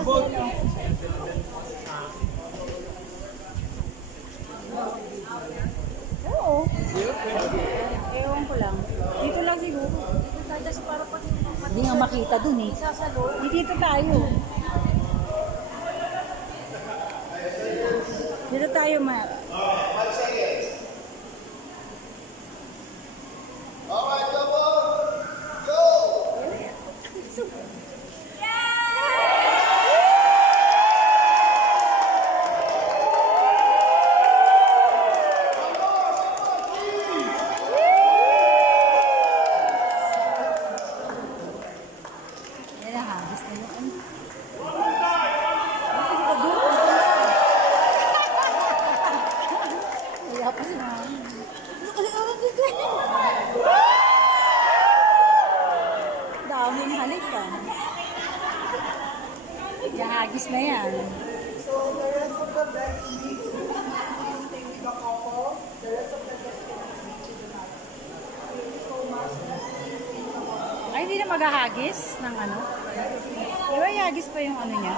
kasi ano. Oo. Ewan ko lang. Dito lang siguro. Kasi para pag hindi nga makita dun eh. Hindi dito tayo. Dito tayo Alright, come on. Go! Yan na, hagis na yun. Wala pa si mami. Daming halika. Hagis na yan. So the rest of the beds, please stay with the couple. The rest of the beds can be seen to the night. Thank you so much. Ay, hindi na maghahagis ng ano? Di ba ihagis pa yung ano niya?